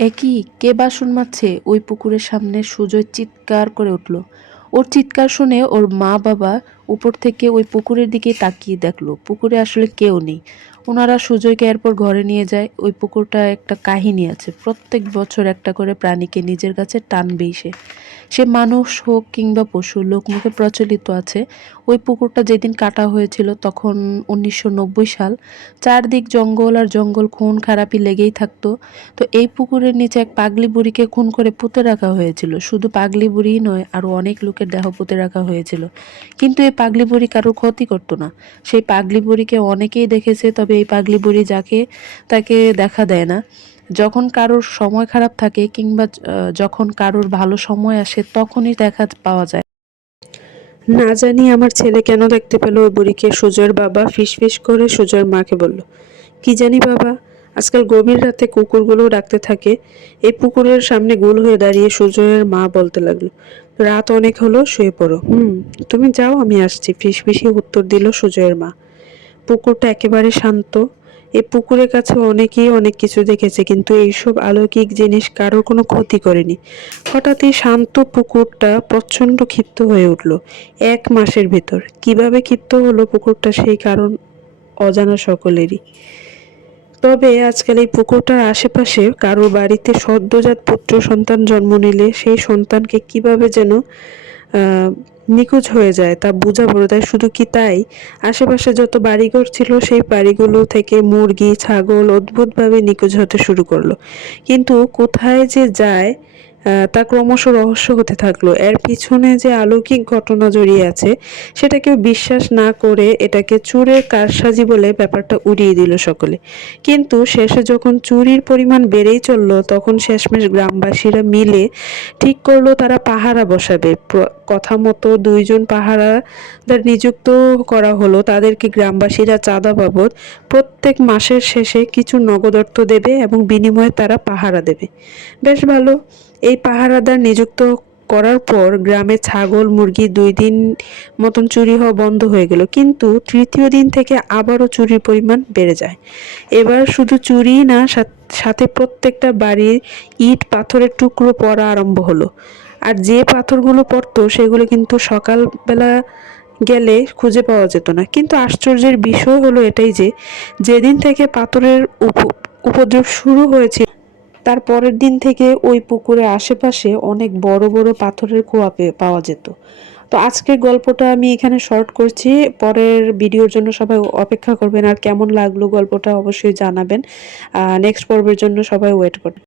একই কে বাসন মাজছে ওই পুকুরের সামনে সুজয় চিৎকার করে উঠল। ওর চিৎকার শুনে ওর মা বাবা উপর থেকে ওই পুকুরের দিকে তাকিয়ে দেখলো পুকুরে আসলে কেউ নেই। ওনারা সুজয়কে এরপর ঘরে নিয়ে যায়। ওই পুকুরটা একটা কাহিনী আছে, প্রত্যেক বছর একটা করে প্রাণীকে নিজের কাছে টানবেই সে। সে মানুষ হোক কিংবা পশু, লোকমুখে প্রচলিত আছে ওই পুকুরটা যেদিন কাটা হয়েছিল তখন 1990 সাল। চারদিক জঙ্গল আর জঙ্গল, খুন খারাপি লেগেই থাকতো। তো এই পুকুরের নিচে এক পাগলি বুড়িকে খুন করে পুঁতে রাখা হয়েছিল। শুধু পাগলি বুড়িই নয়, আরো অনেক লোকের দেহ পুঁতে রাখা হয়েছিল। কিন্তু এই পাগলি বুড়ি কারোর ক্ষতি করতো না। সেই পাগলি বুড়িকে অনেকেই দেখেছে, তবে এই পাগলি বুড়ি যাকে তাকে দেখা দেয় না। যখন কারোর সময় খারাপ থাকে কিংবা যখন কারোর ভালো সময় আসে তখনই দেখা পাওয়া যায়। না জানি আমার ছেলে কেন দেখতে পেল ওই বুড়িকে। সুজয়ের বাবা ফিসফিস করে সুজয়ের মাকে বলল, কি জানি বাবা, আজকাল গভীর রাতে কুকুরগুলো ডাকতে থাকে। এই পুকুরের সামনে গোল হয়ে দাঁড়িয়ে সুজয়ের মা বলতে লাগলো, রাত অনেক হলো, শুয়ে পড়ো। তুমি যাও, আমি আসছি, ফিসফিসে উত্তর দিল সুজয়ের মা। পুকুরটা একেবারে শান্ত। এই পুকুরের কাছে অনেকেই অনেক কিছু দেখেছে, কিন্তু এইসব অলৌকিক জিনিস কারোর কোনো ক্ষতি করেনি। হঠাৎই শান্ত পুকুরটা প্রচণ্ড ক্ষিপ্ত হয়ে উঠল। 1 মাসের ভেতর কিভাবে ক্ষিপ্ত হলো পুকুরটা, সেই কারণ অজানা সকলেরই। তবে আজকাল এই পুকুরটার আশেপাশে কারো বাড়িতে সদ্যজাত পুত্র সন্তান জন্ম নিলে সেই সন্তানকে কিভাবে যেন নিখোঁজ হয়ে যায় তা বোঝা বড়। তাই শুধু কি তাই, আশেপাশে যত বাড়িঘর ছিল সেই বাড়িগুলো থেকে মুরগি ছাগল অদ্ভুতভাবে নিখোঁজ হতে শুরু করলো। কিন্তু কোথায় যে যায় তা ক্রমশ রহস্য হতে থাকলো। এর পিছনে যে অলৌকিক ঘটনা জড়িয়ে আছে সেটা কেউ বিশ্বাস না করে এটাকে চোরের কারসাজি বলে ব্যাপারটা উড়িয়ে দিল সকলে। কিন্তু শেষে যখন চুরির পরিমাণ বেড়েই চলল তখন শেষমেশ গ্রামবাসীরা মিলে ঠিক করলো তারা পাহারা বসাবে। কথা মতো 2 জন পাহারাদার নিযুক্ত করা হলো। তাদেরকে গ্রামবাসীরা চাঁদা বাবদ প্রত্যেক মাসের শেষে কিছু নগদ অর্থ দেবে এবং বিনিময়ে তারা পাহারা দেবে। বেশ ভালো। এই পাহারাদার নিযুক্ত করার পর গ্রামে ছাগল মুরগি 2 দিন মতন চুরি হওয়া বন্ধ হয়ে গেল। কিন্তু তৃতীয় দিন থেকে আবারও চুরির পরিমাণ বেড়ে যায়। এবার শুধু চুরি না, সাথে প্রত্যেকটা বাড়ির ইট পাথরের টুকরো পড়া আরম্ভ হলো। আর যে পাথরগুলো পড়তো সেগুলো কিন্তু সকালবেলা গেলে খুঁজে পাওয়া যেত না। কিন্তু আশ্চর্যের বিষয় হলো এটাই যে যেদিন থেকে পাথরের উপদ্রব শুরু হয়েছিল তার পরের দিন থেকে ওই পুকুরের আশেপাশে অনেক বড় বড় পাথরের কুয়া পাওয়া যেত। তো আজকের গল্পটা আমি এখানে শর্ট করছি, পরের ভিডিওর জন্য সবাই অপেক্ষা করবেন। আর কেমন লাগলো গল্পটা অবশ্যই জানাবেন। নেক্সট পর্বের জন্য সবাই ওয়েট করবেন।